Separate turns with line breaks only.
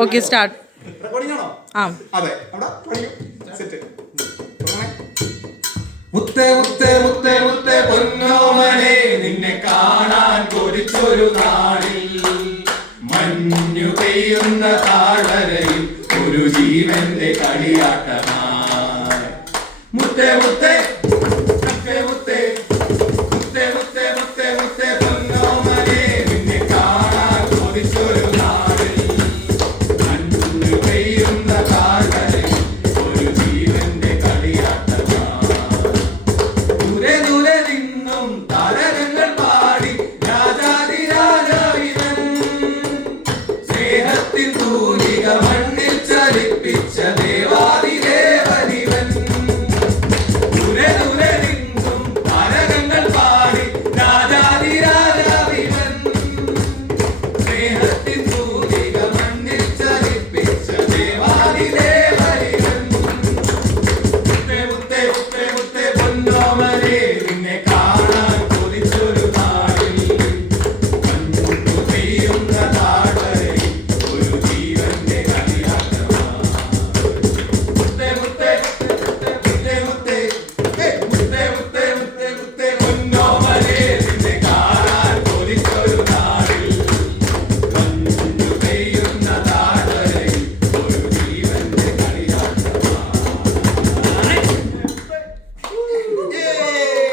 Okay start ആ.
അതെ set
മുത്തേ മുത്തേ മുത്തേ മുത്തേ പൊന്നോമനെ നിന്നെ കാണാൻ കൊതിച്ചൊരു നാളിൽ മഞ്ഞു പെയ്യുന്ന താഴ്വരയിൽ ഒരു ജീവന്റെ കളിയാട്ടമാ മുത്തേ മുത്തേ Time.